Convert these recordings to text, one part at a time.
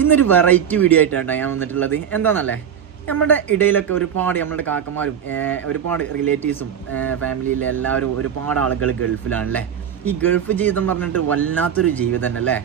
ഇന്നൊരു variety video ആയിട്ടാണ് ഞാൻ വന്നിട്ടുള്ളത്. എന്താണെന്നല്ലേ, നമ്മുടെ ഇടയിലൊക്കെ ഒരുപാട് നമ്മുടെ കാക്കമാരും ഒരുപാട് റിലേറ്റീവ്സും ഫാമിലിയിലെ എല്ലാവരും ഒരുപാട് ആളുകൾ ഗൾഫിലാണല്ലേ. ഈ ഗൾഫ് ജീവിതം പറഞ്ഞിട്ട് വല്ലാത്തൊരു ജീവിതം തന്നെ അല്ലേ.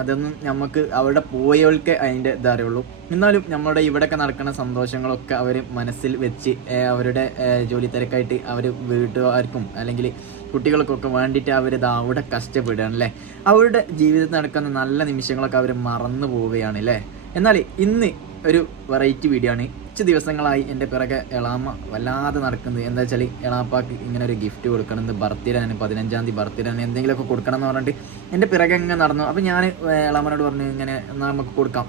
അതൊന്നും നമുക്ക് അവിടെ പോയവർക്ക് അതിൻ്റെ ഇതറിയുള്ളൂ. എന്നാലും നമ്മുടെ ഇവിടെയൊക്കെ നടക്കുന്ന സന്തോഷങ്ങളൊക്കെ അവർ മനസ്സിൽ വെച്ച് അവരുടെ ജോലി തിരക്കായിട്ട് അവർ വീട്ടുകാർക്കും അല്ലെങ്കിൽ കുട്ടികൾക്കൊക്കെ വേണ്ടിയിട്ട് അവരിത് അവിടെ കഷ്ടപ്പെടുകയാണല്ലേ. അവരുടെ ജീവിതത്തിൽ നടക്കുന്ന നല്ല നിമിഷങ്ങളൊക്കെ അവർ മറന്നു പോവുകയാണ് അല്ലേ. എന്നാൽ ഇന്ന് ഒരു വെറൈറ്റി വീഡിയോ ആണ്. കുറച്ച് ദിവസങ്ങളായി എൻ്റെ പിറകെ എളാമ്മ വല്ലാതെ നടക്കുന്നത്. എന്താ വെച്ചാൽ എളാപ്പാക്ക് ഇങ്ങനെ ഒരു ഗിഫ്റ്റ് കൊടുക്കണമെന്ന്, ബർത്ത്ഡേന് 15-ാം തീയതി ബർത്ത്ഡേന് എന്തെങ്കിലുമൊക്കെ കൊടുക്കണം എന്ന് പറഞ്ഞിട്ട് എൻ്റെ പിറകെ ഇങ്ങനെ നടന്നു. അപ്പോൾ ഞാൻ എളാമ്മനോട് പറഞ്ഞു ഇങ്ങനെ എന്നാൽ നമുക്ക് കൊടുക്കാം.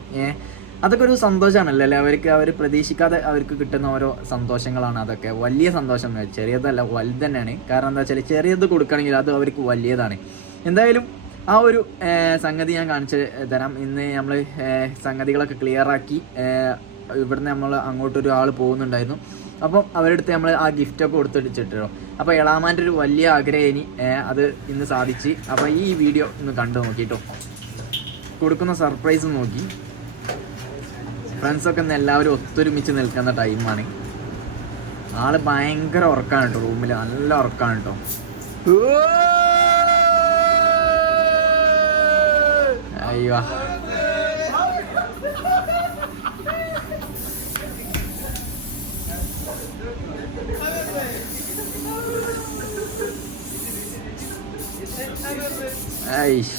അതൊക്കെ ഒരു സന്തോഷമാണല്ലോ അല്ലേ. അവർ പ്രതീക്ഷിക്കാതെ അവർക്ക് കിട്ടുന്ന ഓരോ സന്തോഷങ്ങളാണ് അതൊക്കെ. വലിയ സന്തോഷം, ചെറിയതല്ല വലുത് തന്നെയാണ്. കാരണം എന്താ വെച്ചാൽ ചെറിയത് കൊടുക്കുകയാണെങ്കിൽ അത് അവർക്ക് വലിയതാണ്. എന്തായാലും ആ ഒരു സംഗതി ഞാൻ കാണിച്ചു തരാം. ഇന്ന് നമ്മൾ സംഗതികളൊക്കെ ക്ലിയറാക്കി ഇവിടുന്ന് നമ്മൾ അങ്ങോട്ടൊരു ആൾ പോകുന്നുണ്ടായിരുന്നു. അപ്പം അവരുടെ അടുത്ത് നമ്മൾ ആ ഗിഫ്റ്റൊക്കെ കൊടുത്തിട്ടിട്ടോ. അപ്പോൾ എളാമാൻ്റെ ഒരു വലിയ ആഗ്രഹം ഇനി അത് ഇന്ന് സാധിച്ച്. അപ്പോൾ ഈ വീഡിയോ ഒന്ന് കണ്ടു നോക്കിട്ടോ, കൊടുക്കുന്ന സർപ്രൈസ് നോക്കി. ഫ്രണ്ട്സൊക്കെ ഇന്ന് എല്ലാവരും ഒത്തൊരുമിച്ച് നിൽക്കുന്ന ടൈമാണ്. ആള് ഭയങ്കര ഉറക്കാണ് കേട്ടോ, റൂമിൽ നല്ല ഉറക്കാണ് കേട്ടോ. അയ്യോ, ഐഷ്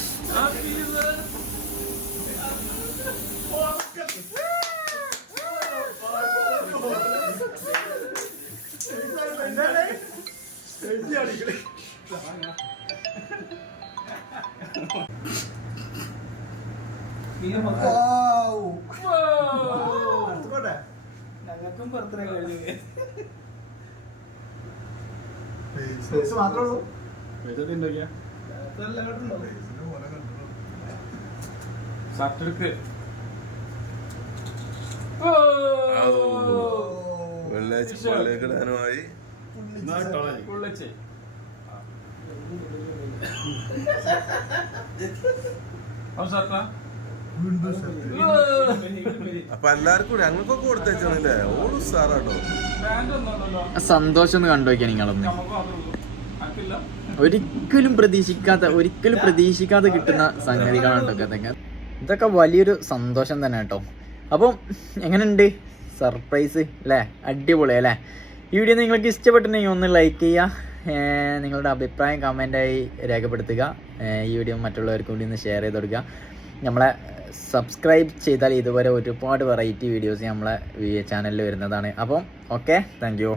ഞങ്ങൾക്കും ബർത്ത്ഡേ കഴിഞ്ഞു. മാത്രമേ ഉള്ളൂ. വെള്ളിയാഴ്ച പള്ളിക്കിടാനുമായി അപ്പൊ എല്ലാവർക്കും കൂടി ഞങ്ങൾക്കൊക്കെ കൊടുത്തേ. ഓള് സാറാട്ടോ. സന്തോഷം ഒന്ന് കണ്ടുവയ്ക്കാൻ നിങ്ങളൊന്ന്. ഒരിക്കലും പ്രതീക്ഷിക്കാതെ കിട്ടുന്ന സംഗതികളാണ് ഇതൊക്കെ. ഇതൊക്കെ വലിയൊരു സന്തോഷം തന്നെ കേട്ടോ. അപ്പം എങ്ങനെയുണ്ട് സർപ്രൈസ് അല്ലേ? അടിപൊളി അല്ലേ? ഈ വീഡിയോ നിങ്ങൾക്ക് ഇഷ്ടപ്പെട്ടിട്ടുണ്ടെങ്കിൽ ഒന്ന് ലൈക്ക് ചെയ്യുക, നിങ്ങളുടെ അഭിപ്രായം കമൻ്റായി രേഖപ്പെടുത്തുക. ഈ വീഡിയോ മറ്റുള്ളവർക്ക് കൂടി ഒന്ന് ഷെയർ ചെയ്ത് കൊടുക്കുക. നമ്മളെ സബ്സ്ക്രൈബ് ചെയ്താൽ ഇതുവരെ ഒരുപാട് വെറൈറ്റി വീഡിയോസ് നമ്മളെ ചാനലിൽ വരുന്നതാണ്. അപ്പം ഓക്കെ, താങ്ക് യു.